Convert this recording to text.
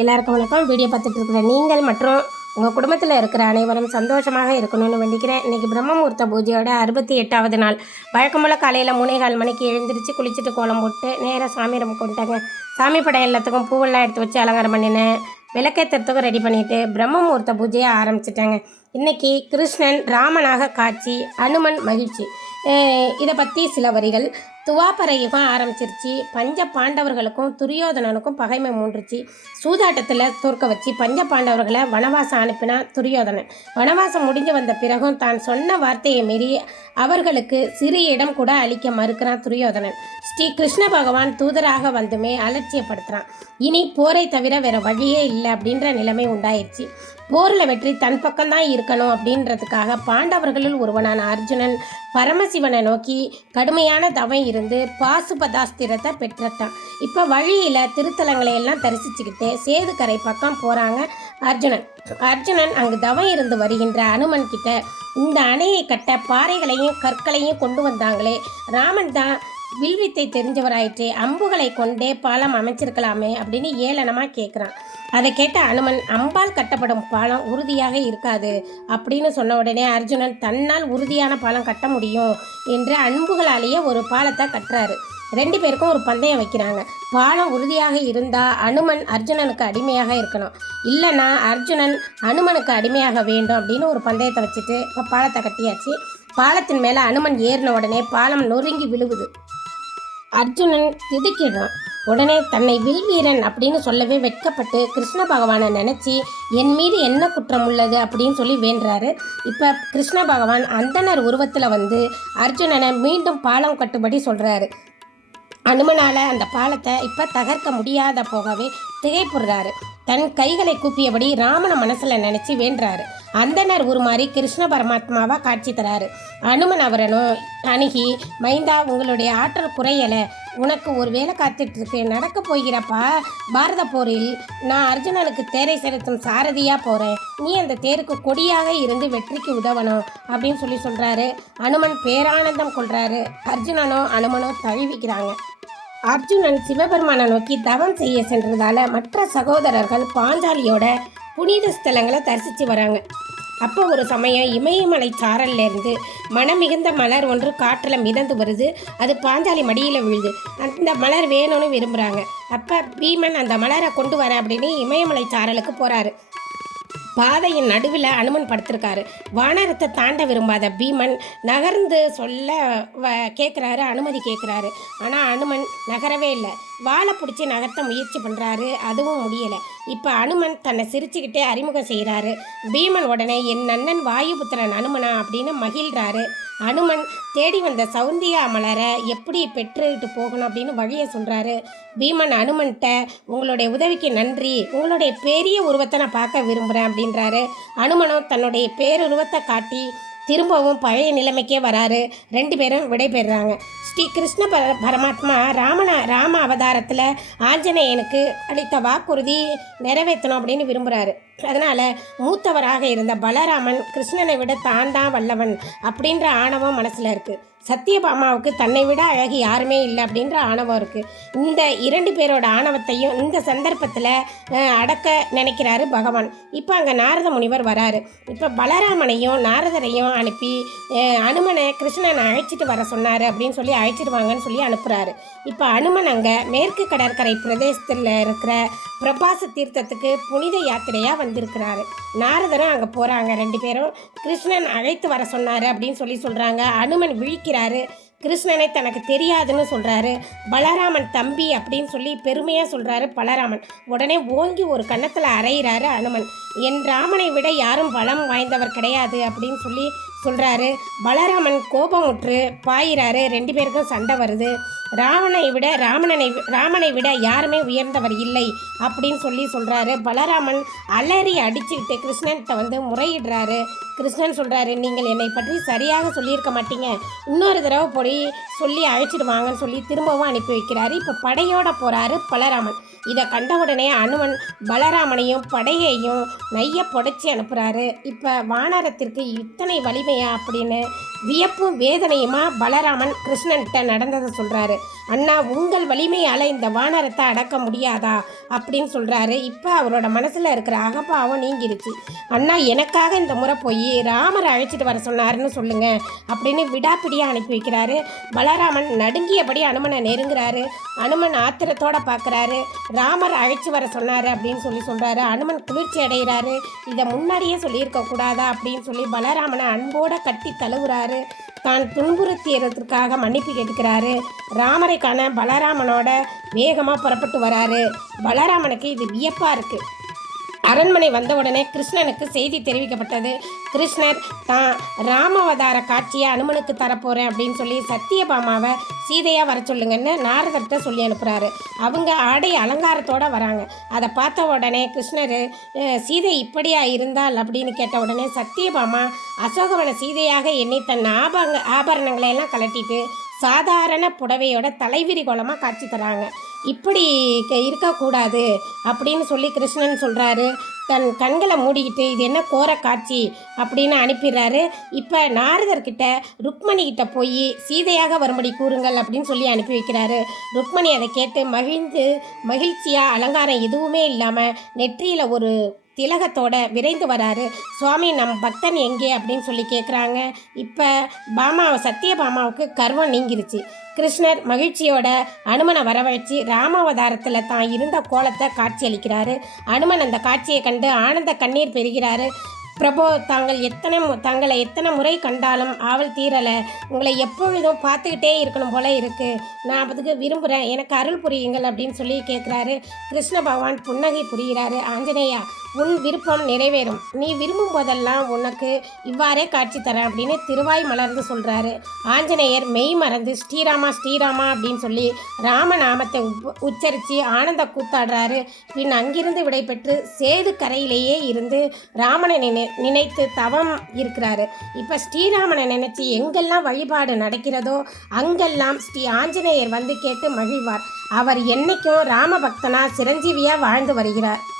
எல்லாருக்கும் வணக்கம். வீடியோ பார்த்துட்டு இருக்கிற நீங்கள் மற்றும் உங்கள் குடும்பத்தில் இருக்கிற அனைவரும் சந்தோஷமாக இருக்கணும்னு வேண்டிக்கிறேன். இன்றைக்கி பிரம்மமுகூர்த்த பூஜையோட அறுபத்தி எட்டாவது நாள். வழக்கமுள்ள காலையில் மூணேகால் மணிக்கு எழுந்திரிச்சு குளிச்சுட்டு கோலம் போட்டு நேராக சாமி ரூம் கொண்டுட்டாங்க சாமி படம் எல்லாத்துக்கும் பூவெல்லாம் எடுத்து வச்சு அலங்காரம் பண்ணினேன். விளக்கேற்றுறதுக்கும் ரெடி பண்ணிவிட்டு பிரம்மமுகூர்த்த பூஜையை ஆரம்பிச்சிட்டாங்க. இன்றைக்கி கிருஷ்ணன் ராமனாக காட்சி அனுமன் மகிழ்ச்சி. இதை பற்றி சில வரிகள். துவாபர யுகம் ஆரம்பிச்சிருச்சு. பஞ்ச பாண்டவர்களுக்கும் துரியோதனனுக்கும் பகைமை மூன்றுச்சு. சூதாட்டத்தில் தோற்க வச்சு பஞ்ச பாண்டவர்களை வனவாசம் அனுப்பினா துரியோதனன். வனவாசம் முடிஞ்சு வந்த பிறகும் தான் சொன்ன வார்த்தையை மீறி அவர்களுக்கு சிறு இடம் கூட அளிக்க மறுக்கிறான் துரியோதனன். ஸ்ரீ கிருஷ்ண பகவான் தூதராக வந்துமே அலட்சியப்படுத்துகிறான் இனி போரை தவிர வேற வழியே இல்லை அப்படின்ற நிலைமை உண்டாயிருச்சு. போரில் வெற்றி தன் பக்கம்தான் இருக்கணும் அப்படின்றதுக்காக பாண்டவர்களுள் ஒருவனான அர்ஜுனன் பரமசிவனை நோக்கி கடுமையான தவம் இருந்து பாசுபதாஸ்திரத்தை பெற்றுட்டான். இப்போ வழியில் திருத்தலங்களை எல்லாம் தரிசிச்சுக்கிட்டு சேதுக்கரை பக்கம் போகிறாங்க அர்ஜுனன். அர்ஜுனன் அங்கு தவம் இருந்து வருகின்ற அனுமன் கிட்ட இந்த அணையை கட்ட பாறைகளையும் கற்களையும் கொண்டு வந்தாங்களே. ராமன் தான் வில்வித்தை தெரிஞ்சவராயிற்றே அம்புகளை கொண்டே பாலம் அமைச்சிருக்கலாமே அப்படின்னு ஏளனமாக கேட்குறான் அதை கேட்ட அனுமன் அம்பால் கட்டப்படும் பாலம் உறுதியாக இருக்காது அப்படின்னு சொன்ன உடனே அர்ஜுனன் தன்னால் உறுதியான பாலம் கட்ட முடியும் என்று அன்புகளாலேயே ஒரு பாலத்தை கட்டுறாரு. ரெண்டு பேருக்கும் ஒரு பந்தயம் வைக்கிறாங்க. பாலம் உறுதியாக இருந்தால் அனுமன் அர்ஜுனனுக்கு அடிமையாக இருக்கணும். இல்லைன்னா அர்ஜுனன் அனுமனுக்கு அடிமையாக வேண்டும் அப்படின்னு ஒரு பந்தயத்தை வச்சுட்டு இப்போ பாலத்தை கட்டியாச்சு. பாலத்தின் மேலே அனுமன் ஏறின உடனே பாலம் நொறுங்கி விழுவுது. அர்ஜுனன் திடுக்கிடுறான். உடனே தன்னை வில்வீரன் அப்படின்னு சொல்லவே வெட்கப்பட்டு கிருஷ்ண பகவானை நினச்சி என் மீது என்ன குற்றம் உள்ளது? அப்படின்னு சொல்லி வேண்டுறாரு. இப்போ கிருஷ்ண பகவான் அந்தனர் உருவத்தில் வந்து அர்ஜுனனை மீண்டும் பாலம் கட்டுபடி சொல்கிறாரு அனுமனால் அந்த பாலத்தை இப்போ தகர்க்க முடியாத போகவே திகைப்புடுறாரு. தன் கைகளை கூப்பியபடி ராமனை மனசில் நினச்சி வேண்டுறாரு. அந்தனர் உருமாறி கிருஷ்ண பரமாத்மாவாக காட்சி தராரு. அனுமன் அவரனும் அணுகி மைந்தா உங்களுடைய ஆற்றல் குறையலை. உனக்கு ஒரு வேலை காத்துட்ருக்கு நடக்க போகிறப்பா பாரத போரில் நான் அர்ஜுனனுக்கு தேரை செலுத்தும் சாரதியாக போகிறேன் நீ அந்த தேருக்கு கொடியாக இருந்து வெற்றிக்கு உதவணும் அப்படின்னு சொல்லி சொல்கிறாரு அனுமன் பேரானந்தம் கொள்கிறாரு அர்ஜுனனோ அனுமனோ தழுவிக்கிறாங்க. அர்ஜுனன் சிவபெருமானை நோக்கி தவம் செய்ய சென்றதால மற்ற சகோதரர்கள் பாஞ்சாலியோட புனித ஸ்தலங்களை தரிசித்து வராங்க. அப்போ ஒரு சமயம் இமயமலை சாரல்லேருந்து மனம் மிகுந்த மலர் ஒன்று காற்றில் மிதந்து வருது. அது பாஞ்சாலி மடியில் விழுது. அந்த மலர் வேணும்னு விரும்புகிறாங்க அப்போ பீமன் அந்த மலரை கொண்டு வர அப்படின்னு இமயமலை சாரலுக்கு போகிறாரு பாதையின் நடுவில் அனுமன் படுத்திருக்காரு. வானரத்தை தாண்ட விரும்பாத பீமன் நகர்ந்து சொல்ல வ கேட்குறாரு அனுமதி கேட்குறாரு ஆனால் அனுமன் நகரவே இல்லை. வாழை பிடிச்சி நகர்த்த முயற்சி பண்ணுறாரு அதுவும் முடியலை. இப்போ அனுமன் தன்னை சிரிச்சுக்கிட்டே அறிமுகம் செய்கிறாரு பீமன் உடனே என் அண்ணன் வாயுபுத்திரன் அனுமனா? அப்படின்னு மகிழ்கிறாரு அனுமன் தேடி வந்த சவுந்தியா மலரை எப்படி பெற்றுக்கிட்டு போகணும்? அப்படின்னு வழியை சொல்கிறாரு பீமன் அனுமன்கிட்ட உங்களுடைய உதவிக்கு நன்றி. உங்களுடைய பெரிய உருவத்தை நான் பார்க்க விரும்புகிறேன் அப்படின்றாரு. அனுமனும் தன்னுடைய பேருருவத்தை காட்டி திரும்பவும் பழைய நிலைமைக்கே வராரு. ரெண்டு பேரும் விடைபெறுறாங்க ஸ்ரீ கிருஷ்ண பர பரமாத்மா ராமன ராம அவதாரத்தில் ஆஞ்சநேயனுக்கு அளித்த வாக்குறுதி நிறைவேற்றணும் அப்படின்னு விரும்புகிறாரு அதனால் மூத்தவராக இருந்த பலராமன் கிருஷ்ணனை விட தான் தான் வல்லவன் அப்படின்ற ஆணவம் மனசில் இருக்குது சத்தியபாமாவுக்கு தன்னை விட அழகு யாருமே இல்லை அப்படின்ற ஆணவம் இருக்குது இந்த இரண்டு பேரோட ஆணவத்தையும் இந்த சந்தர்ப்பத்தில் அடக்க நினைக்கிறாரு பகவான். இப்போ அங்கே நாரத முனிவர் வராரு. இப்போ பலராமனையும் நாரதரையும் அனுப்பி அனுமனை கிருஷ்ணனை அழைச்சிட்டு வர சொன்னார் அப்படின்னு சொல்லி அழைச்சிட்டு வாங்கன்னு சொல்லி அனுப்புகிறாரு இப்போ அனுமன் அங்கே மேற்கு கடற்கரை பிரதேசத்தில் இருக்கிற பிரபாச தீர்த்தத்துக்கு புனித யாத்திரையாக வந்திருக்கிறாரு. நாரதரும் அங்கே போகிறாங்க ரெண்டு பேரும் கிருஷ்ணன் அழைத்து வர சொன்னார் அப்படின்னு சொல்லி சொல்கிறாங்க அனுமன் விழிக்கிறாரு. கிருஷ்ணனை தனக்கு தெரியாதுன்னு சொல்கிறாரு பலராமன் தம்பி அப்படின்னு சொல்லி பெருமையாக சொல்கிறாரு பலராமன். உடனே ஓங்கி ஒரு கன்னத்தில் அறையிறாரு அனுமன். என் ராமனை விட யாரும் பலம் வாய்ந்தவர் கிடையாது அப்படின்னு சொல்லி சொல்கிறாரு பலராமன் கோபமுற்று பாயிறாரு. ரெண்டு பேருக்கும் சண்டை வருது. ராவனை விட ராமணனை ராமனை விட யாருமே உயர்ந்தவர் இல்லை அப்படின்னு சொல்லி சொல்கிறாரு பலராமன் அலறி அடிச்சுக்கிட்டு கிருஷ்ணன்கிட்ட வந்து முறையிடுறாரு. கிருஷ்ணன் சொல்கிறாரு நீங்கள் என்னை பற்றி சரியாக சொல்லியிருக்க மாட்டீங்க. இன்னொரு தடவை போய் சொல்லி அழைச்சிடுவாங்கன்னு சொல்லி திரும்பவும் அனுப்பி வைக்கிறாரு. இப்போ படையோட போகிறாரு பலராமன். இதை கண்ட உடனே அனுமன் பலராமனையும் படையையும் நைய புடைச்சி அனுப்புகிறாரு இப்போ வானரத்திற்கு இத்தனை வலிமையா அப்படின்னு வியப்பும் வேதனையுமா? பலராமன் கிருஷ்ணன்கிட்ட நடந்ததை சொல்கிறாரு அண்ணா உங்கள் வலிமையால் இந்த வானரத்தை அடக்க முடியாதா? அப்படின்னு சொல்கிறாரு இப்போ அவரோட மனசில் இருக்கிற அகப்பாவம் நீங்கிருச்சு. அண்ணா எனக்காக இந்த முறை போய் ராமரை அழைச்சிட்டு வர சொன்னாருன்னு சொல்லுங்கள் அப்படின்னு விடாப்பிடியாக அனுப்பி வைக்கிறாரு. பலராமன் நடுங்கியபடி அனுமனை நெருங்குறாரு. அனுமன் ஆத்திரத்தோட பார்க்குறாரு ராமர் அழைச்சி வர சொன்னார் அப்படின்னு சொல்லி சொல்கிறாரு அனுமன் குளிர்ச்சி அடைகிறாரு. இதை முன்னாடியே சொல்லியிருக்க கூடாதா அப்படின்னு சொல்லி பலராமனை அன்போட கட்டி தழுவுறாரு. தான் துன்புறுத்தியதற்காக மன்னிப்பு கேட்கிறாரு ராமரை காண பலராமனோட வேகமாக புறப்பட்டு வராரு. பலராமனுக்கு இது வியப்பாக இருக்குது அரண்மனை வந்த உடனே கிருஷ்ணனுக்கு செய்தி தெரிவிக்கப்பட்டது. கிருஷ்ணர் தான் ராமவதார காட்சியை அனுமனுக்கு தரப்போகிறேன் அப்படின்னு சொல்லி சத்தியபாமாவை சீதையாக வர சொல்லுங்கன்னு நாரதர்கிட்ட சொல்லி அனுப்புகிறாரு அவங்க ஆடை அலங்காரத்தோட வராங்க. அதை பார்த்த உடனே கிருஷ்ணர் சீதை இப்படியா இருந்தால்? அப்படின்னு கேட்ட உடனே சத்தியபாமா அசோகவன சீதையாக எண்ணி தன் ஆபங்க ஆபரணங்களை எல்லாம் கலட்டிட்டு சாதாரண புடவையோட தலைவிரி கோலமாக காட்சி தராங்க. இப்படி க- இருக்கக்கூடாது அப்படின்னு சொல்லி கிருஷ்ணன் சொல்கிறாரு தன் கண்களை மூடிக்கிட்டு இது என்ன கோர காட்சி அப்படின்னு அனுப்பிடுறாரு. இப்போ நாரதர்கிட்ட ருக்மணி கிட்ட போய் சீதையாக வரும்படி கூறுங்கள் அப்படின்னு சொல்லி அனுப்பி வைக்கிறாரு. ருக்மணி அதை கேட்டு மகிழ்ந்து மகிழ்ச்சியாக அலங்காரம் எதுவுமே இல்லாமல் நெற்றியில் ஒரு திலகத்தோட விரைந்து வராரு. சுவாமி நம் பக்தன் எங்கே? அப்படின்னு சொல்லி கேட்குறாங்க இப்போ பாமாவை சத்தியபாமாவுக்கு கர்வம் நீங்கிருச்சு. கிருஷ்ணர் மகிழ்ச்சியோட அனுமனை வரவழைச்சு ராமாவதாரத்தில் தான் இருந்த கோலத்தை காட்சியளிக்கிறாரு. அனுமன் அந்த காட்சியை கண்டு ஆனந்த கண்ணீர் பெறுகிறாரு. பிரபோ தாங்கள் எத்தனை மு- தங்களை எத்தனை முறை கண்டாலும் ஆவல் தீரலை. உங்களை எப்பொழுதும் பார்த்துக்கிட்டே இருக்கணும் போல இருக்குது நான் அதுக்கு விரும்புகிறேன் எனக்கு அருள் புரியுங்கள் அப்படின்னு சொல்லி கேட்குறாரு கிருஷ்ண பகவான் புன்னகை புரிகிறாரு. ஆஞ்சநேயா உன் விருப்பம் நிறைவேறும். நீ விரும்பும் போதெல்லாம் உனக்கு இவ்வாறே காட்சி தரேன் அப்படின்னு திருவாய் மலர்ந்து சொல்கிறாரு ஆஞ்சநேயர் மெய் மறந்து ஸ்ரீராமா ஸ்ரீராமா அப்படின்னு சொல்லி ராமநாமத்தை உப்- உச்சரித்து ஆனந்த கூத்தாடுறாரு. பின் அங்கிருந்து விடைபெற்று சேது கரையிலேயே இருந்து ராமனை நினை நினைத்து தவம் இருக்கிறாரு. இப்போ ஸ்ரீராமனை நினைச்சு எங்கெல்லாம் வழிபாடு நடக்கிறதோ அங்கெல்லாம் ஸ்ரீ ஆஞ்சநேயர் வந்து கேட்டு மகிழ்வார். அவர் என்னைக்கும் ராமபக்தனா சிரஞ்சீவியா வாழ்ந்து வருகிறார்.